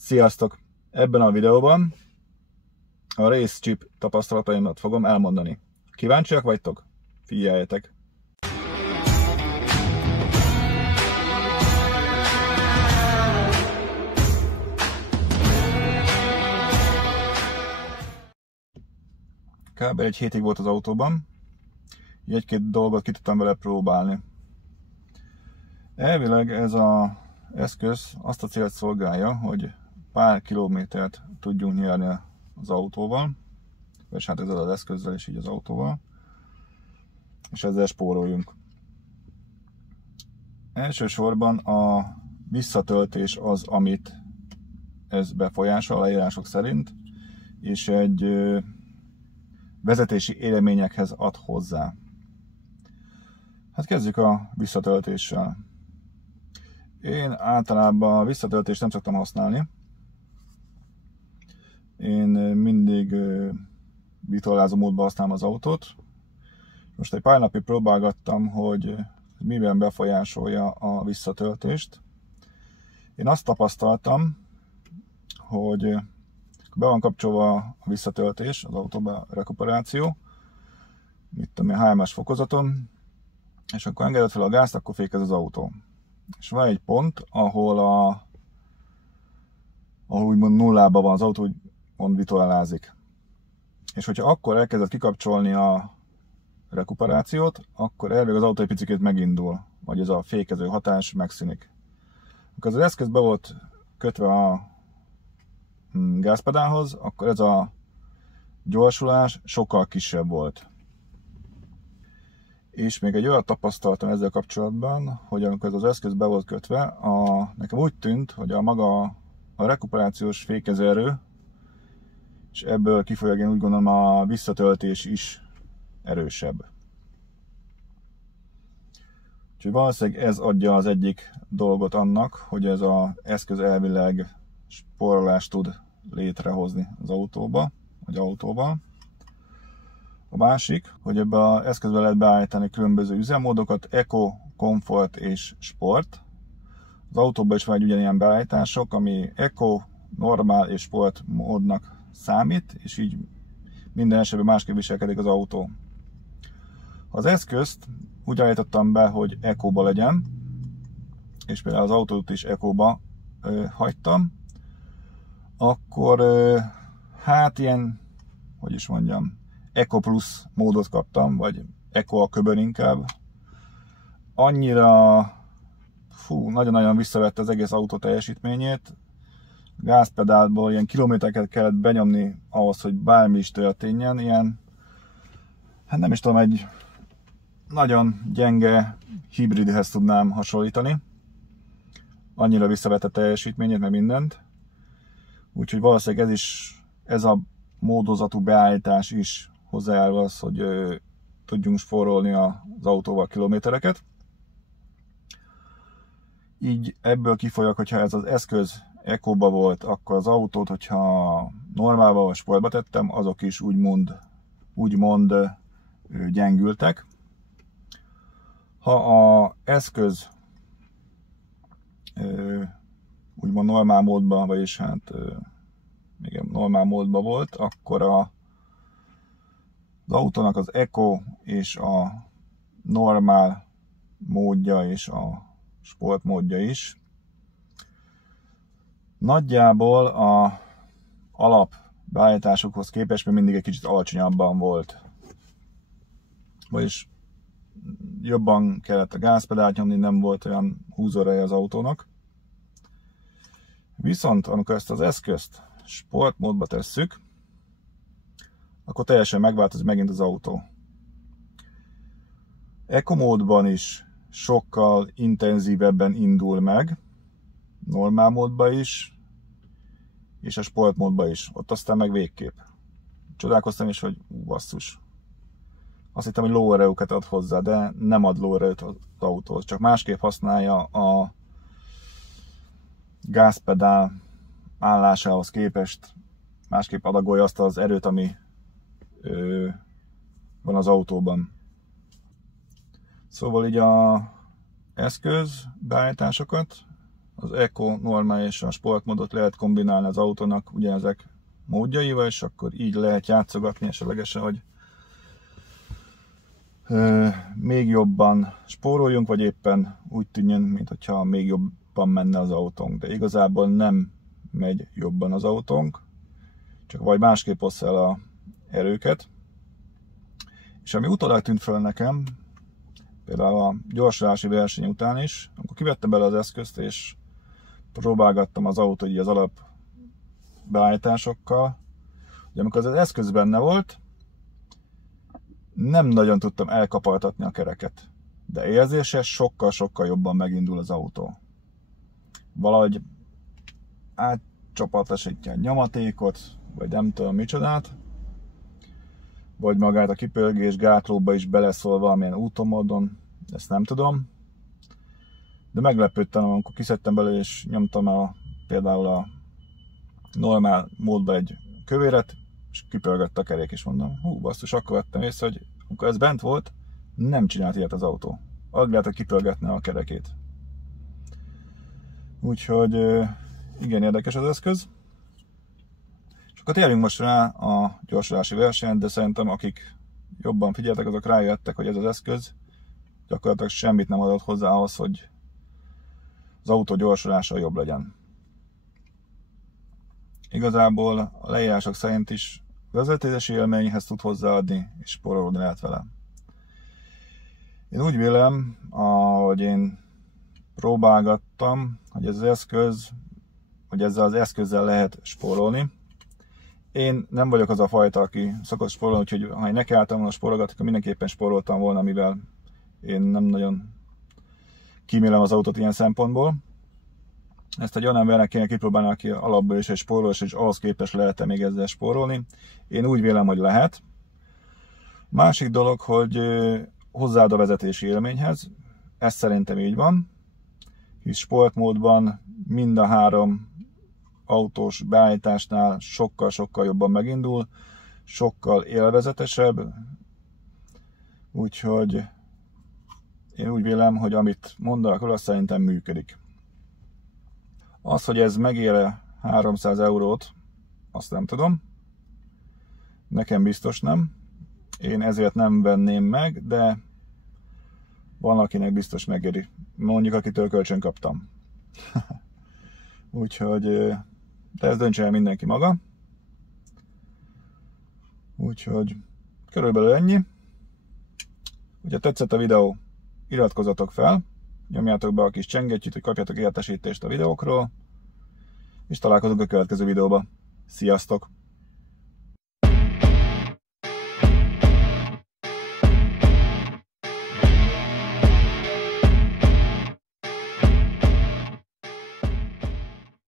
Sziasztok! Ebben a videóban a Race Chip tapasztalataimat fogom elmondani. Kíváncsiak vagytok? Figyeljetek! Kb. Egy hétig volt az autóban, így egy-két dolgot ki tudtam vele próbálni. Elvileg ez az eszköz azt a célt szolgálja, hogy pár kilométert tudjunk nyerni az autóval, vagy hát ezzel az eszközzel és így az autóval, és ezzel spóroljunk. Elsősorban a visszatöltés az, amit ez befolyásol a leírások szerint, és egy vezetési élményekhez ad hozzá. Hát kezdjük a visszatöltéssel. Én általában a visszatöltést nem szoktam használni. Én mindig vitorlázó módban használom az autót. Most egy pár napig próbálgattam, hogy miben befolyásolja a visszatöltést. Én azt tapasztaltam, hogy be van kapcsolva a visszatöltés, az autóban a rekuperáció, mit tudom én, 3-as fokozaton, és akkor engedett fel a gázt, akkor fékez az autó. És van egy pont, ahol úgymond nullában van az autó, úgymond vitorlázik. És hogyha akkor elkezdett kikapcsolni a rekuperációt, akkor elvég az autó egy picit megindul, vagy ez a fékező hatás megszűnik. Akkor az eszköz be volt kötve a gázpedálhoz, akkor ez a gyorsulás sokkal kisebb volt. És még egy olyan tapasztalatom ezzel kapcsolatban, hogy amikor ez az eszköz be volt kötve, nekem úgy tűnt, hogy a rekuperációs fékezőerő, és ebből kifolyólag én úgy gondolom a visszatöltés is erősebb. Úgyhogy valószínűleg ez adja az egyik dolgot annak, hogy ez az eszköz elvileg spórolást tud létrehozni az autóba, vagy autóval. A másik, hogy ebbe az eszközbe lehet beállítani különböző üzemmódokat, Eco, Comfort és Sport. Az autóban is van egy ugyanilyen beállítások, ami Eco, Normál és Sport módnak számít, és így minden esetben másképp viselkedik az autó. Az eszközt úgy állítottam be, hogy Eco-ba legyen, és például az autót is Eco-ba hagytam, akkor hát ilyen, hogy is mondjam, Eco Plus módot kaptam, vagy Eco a köbön inkább. Annyira nagyon-nagyon visszavette az egész autó teljesítményét. Gázpedálból ilyen kilométereket kellett benyomni ahhoz, hogy bármi is történjen. Ilyen, hát nem is tudom, egy nagyon gyenge hibridhez tudnám hasonlítani. Annyira visszavette a teljesítményét, meg mindent. Úgyhogy valószínűleg ez a módozatú beállítás is hozzájárul az, hogy tudjunk spórolni az autóval kilométereket. Így ebből kifolyólag, hogyha ez az eszköz Eco-ba volt, akkor az autót, hogyha normálba vagy sportba tettem, azok is úgymond gyengültek. Ha az eszköz úgymond normál módban, vagyis hát igen, normál módban volt, akkor az autónak az Eco és a normál módja és a sport módja is nagyjából az alap beállításokhoz képest még mindig egy kicsit alacsonyabban volt. Vagyis jobban kellett a gázpedált nyomni, nem volt olyan húzóereje az autónak. Viszont amikor ezt az eszközt sportmódba tesszük, akkor teljesen megváltozik megint az autó. Eco módban is sokkal intenzívebben indul meg, normál módban is, és a sportmódban is. Ott aztán meg végképp. Csodálkoztam is, hogy basszus. Azt hittem, hogy lóerőket ad hozzá, de nem ad lóerőt az autóhoz, csak másképp használja a gázpedál állásához képest, másképp adagolja azt az erőt, ami van az autóban. Szóval így a eszköz beállításokat az Eco, Norma és a sportmódot lehet kombinálni az autónak ugyanezek módjaival, és akkor így lehet játszogatni esetlegesen, hogy még jobban spóroljunk, vagy éppen úgy tűnjön, mintha még jobban menne az autónk. De igazából nem megy jobban az autónk, csak vagy másképp oszd el a erőket. És ami utólag tűnt fel nekem, például a gyorsulási verseny után is, amikor kivettem bele az eszközt, és próbálgattam az autót így az alap beállításokkal, hogy amikor az eszköz benne volt, nem nagyon tudtam elkapartatni a kereket. De érzése sokkal-sokkal jobban megindul az autó. Valahogy átcsapatosítja a nyomatékot, vagy nem tudom micsodát, vagy magát a kipörgés gátlóba is beleszól valamilyen útomódon, ezt nem tudom. De meglepődtem, amikor kiszedtem belőle és nyomtam például a normál módba egy kövéret, és kipörgött a kerék, és mondom, hú basszus, akkor vettem észre, hogy amikor ez bent volt, nem csinált ilyet az autó. Alig lehet, hogy kipörgetne a kerekét. Úgyhogy igen érdekes az eszköz. És akkor térjünk most rá a gyorsulási versenyt, de szerintem akik jobban figyeltek, azok rájöttek, hogy ez az eszköz gyakorlatilag semmit nem adott hozzá ahhoz, hogy az autó gyorsulása jobb legyen. Igazából a leírások szerint is vezetési élményhez tud hozzáadni, és spórolni lehet vele. Én úgy vélem, ahogy én próbálgattam, hogy ez az eszköz, hogy ezzel az eszközzel lehet spórolni. Én nem vagyok az a fajta, aki szokott spórolni, úgyhogy ha én nekiálltam volna spórolgatni, akkor mindenképpen spóroltam volna, mivel én nem nagyon kímélem az autót ilyen szempontból. Ezt egy olyan embernek kéne kipróbálni, aki alapból is egy spórolós, és ahhoz képes lehet-e még ezzel spórolni. Én úgy vélem, hogy lehet. Másik dolog, hogy hozzáad a vezetési élményhez. Ez szerintem így van. Hisz sportmódban mind a 3 autós beállításnál sokkal-sokkal jobban megindul, sokkal élvezetesebb. Úgyhogy én úgy vélem, hogy amit mondanak róla, szerintem működik. Az, hogy ez megér 300 eurót, azt nem tudom. Nekem biztos nem. Én ezért nem venném meg, de van, akinek biztos megéri. Mondjuk, akitől kölcsön kaptam. Úgyhogy, de ezt döntse el mindenki maga. Úgyhogy körülbelül ennyi. Hogyha tetszett a videó, iratkozzatok fel, nyomjátok be a kis csengettyűt, hogy kapjátok értesítést a videókról, és találkozunk a következő videóban. Sziasztok!